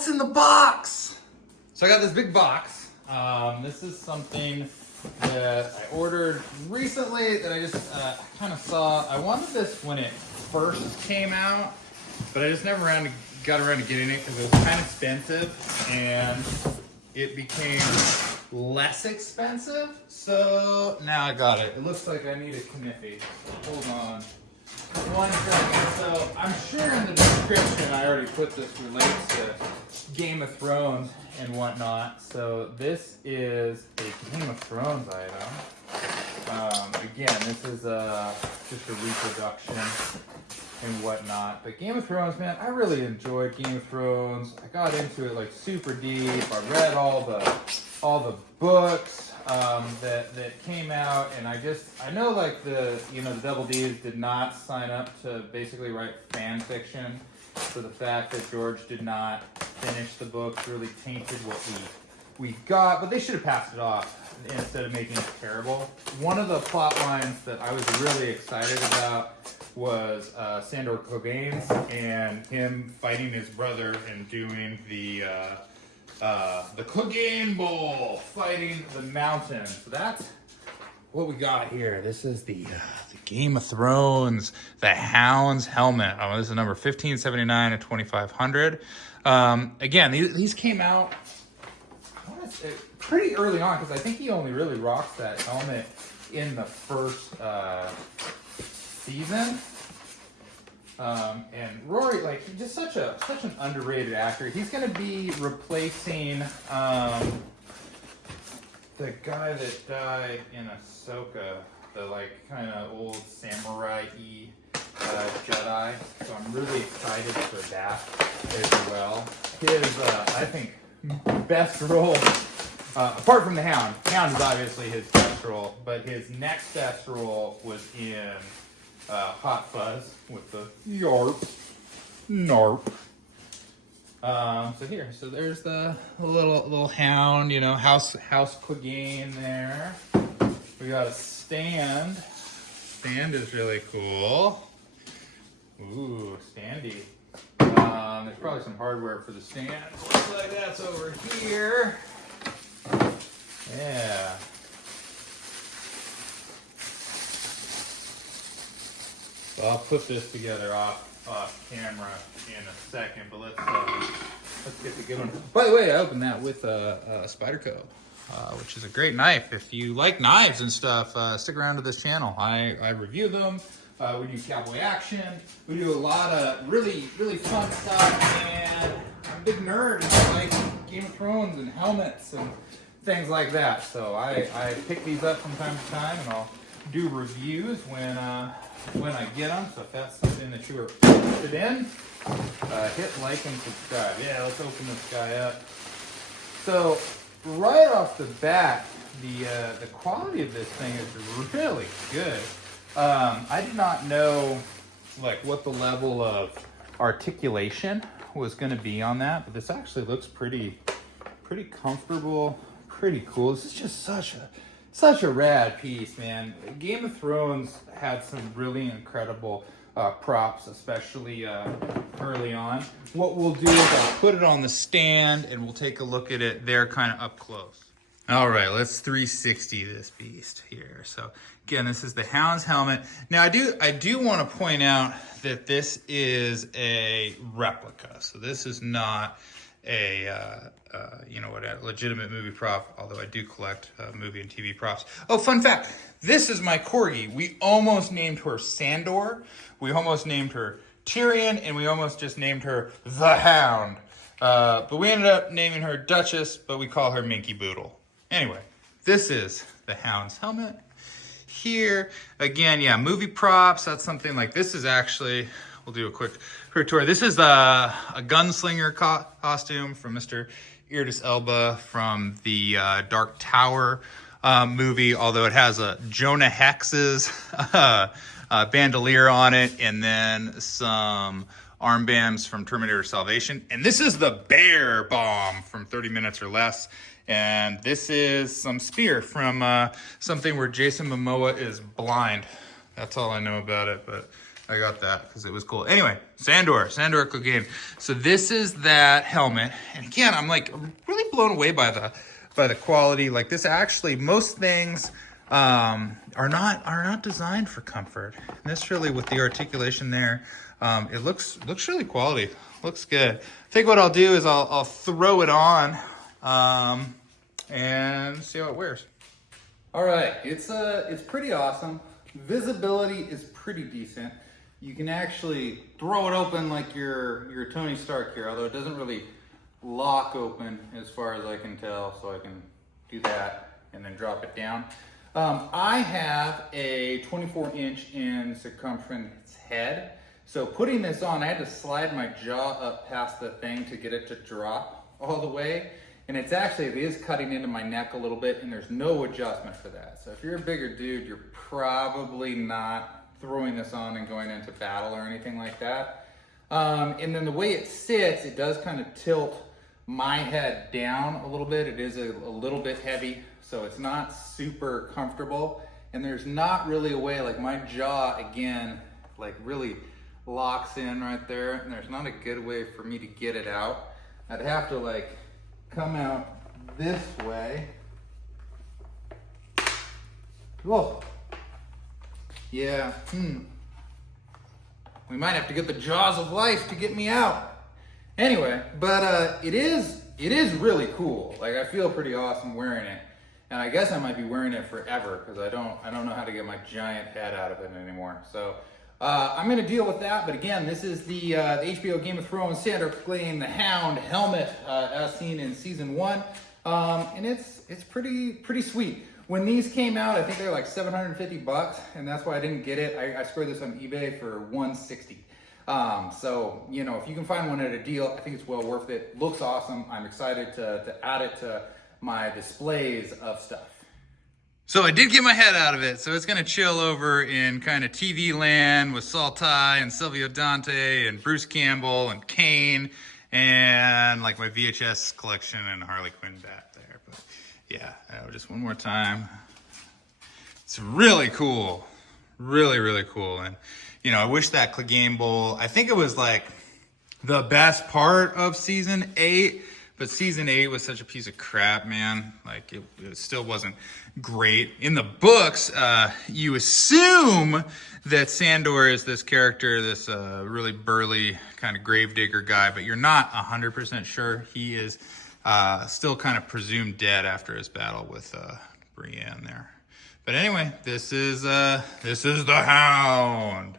what's in the box? So I got this big box. This is something that I ordered recently that I just kind of saw. I wanted this when it first came out, but I just never got around to getting it because it was kind of expensive, and it became less expensive. So now I got it. It looks like I need a kniffy. Hold on 1 second. So I'm sure in the description I already put this relates to Game of Thrones and whatnot. So this is a Game of Thrones item. Again, this is just a reproduction and whatnot. But Game of Thrones, man, I really enjoyed Game of Thrones. I got into it like super deep. I read all the books that came out, and I know like the Double D's did not sign up to basically write fan fiction. So the fact that George did not finish the books really tainted what we got, but they should have passed it off instead of making it terrible. One of the plot lines that I was really excited about was Sandor Clegane's and him fighting his brother and doing the Clegane Bowl, fighting the mountain. So that's what we got here. This is the Game of Thrones, the Hounds Helmet. Oh, this is number 1579 at 2500. Again, these came out pretty early on because I think he only really rocks that helmet in the first season. And Rory, like, he's just such an underrated actor. He's going to be replacing the guy that died in Ahsoka, the like kind of old samurai-y Jedi. So I'm really excited for that as well. His, I think, best role, apart from the Hound. Hound is obviously his best role, but his next best role was in Hot Fuzz with the yarp, narp. So there's the little hound, House Clegane there. We got a stand. Stand is really cool. Ooh, standy. There's probably some hardware for the stand. Looks like that's over here. Yeah. So I'll put this together off camera in a second, but let's get the good one. By the way, I opened that with a Spyderco, which is a great knife. If you like knives and stuff, stick around to this channel. I review them. We do cowboy action. We do a lot of really, really fun stuff, and I'm a big nerd. I like Game of Thrones and helmets and things like that. So I pick these up from time to time, and I'll do reviews when I get them. So if that's something that you are interested in, hit like and subscribe. Yeah, let's open this guy up. So right off the bat, the quality of this thing is really good. I did not know like what the level of articulation was going to be on that, but this actually looks pretty comfortable, pretty cool. This is just such a rad piece, man. Game of Thrones had some really incredible props, especially early on. What we'll do is I'll put it on the stand and we'll take a look at it there kind of up close. All right, let's 360 this beast here. So again, this is the Hound's helmet. Now I do want to point out that this is a replica. So this is not a legitimate movie prop, although I do collect movie and TV props. Oh, fun fact, this is my corgi. We almost named her Sandor, we almost named her Tyrion, and we almost just named her the Hound. But we ended up naming her Duchess, but we call her Minky Boodle. Anyway, this is the Hound's helmet. Here, again, yeah, movie props, that's something like this is actually, we'll do a quick tour. This is a gunslinger costume from Mr. Idris Elba from the Dark Tower movie, although it has a Jonah Hex's bandolier on it, and then some armbands from Terminator Salvation. And this is the bear bomb from 30 Minutes or Less. And this is some spear from something where Jason Momoa is blind. That's all I know about it, but I got that because it was cool. Anyway, Sandor Clegane. So this is that helmet. And again, I'm like really blown away by the quality. Like this actually, most things are not designed for comfort. And this really, with the articulation there, it looks really quality. Looks good. I think what I'll do is I'll throw it on and see how it wears. All right, it's pretty awesome. Visibility is pretty decent. You can actually throw it open like your Tony Stark here, although it doesn't really lock open as far as I can tell, so I can do that and then drop it down. I have a 24-inch in circumference head, so putting this on, I had to slide my jaw up past the thing to get it to drop all the way. And it is cutting into my neck a little bit, and there's no adjustment for that. So if you're a bigger dude, you're probably not throwing this on and going into battle or anything like that. And then the way it sits, it does kind of tilt my head down a little bit. It is a little bit heavy, so it's not super comfortable. And there's not really a way, like my jaw, again, like really locks in right there, and there's not a good way for me to get it out. I'd have to like come out this way. Whoa. Yeah, we might have to get the jaws of life to get me out. Anyway, but it is really cool. Like I feel pretty awesome wearing it. And I guess I might be wearing it forever because I don't know how to get my giant head out of it anymore. So I'm gonna deal with that. But again, this is the HBO Game of Thrones Sandor Clegane, the Hound helmet as seen in season 1. And it's pretty sweet. When these came out, I think they were like $750, and that's why I didn't get it. I scored this on eBay for $160. So, you know, if you can find one at a deal, I think it's well worth it. Looks awesome. I'm excited to add it to my displays of stuff. So I did get my head out of it, so it's gonna chill over in kind of TV land with Saul Ty and Silvio Dante and Bruce Campbell and Kane and like my VHS collection and Harley Quinn bat there. But yeah, just one more time. It's really cool. Really cool. And, you know, I wish that Clegane Bowl, I think it was like the best part of season 8, but season 8 was such a piece of crap, man. Like, it still wasn't great. In the books, you assume that Sandor is this character, this really burly kind of gravedigger guy, but you're not 100% sure. He is still kind of presumed dead after his battle with Brienne there. But anyway, this is the Hound.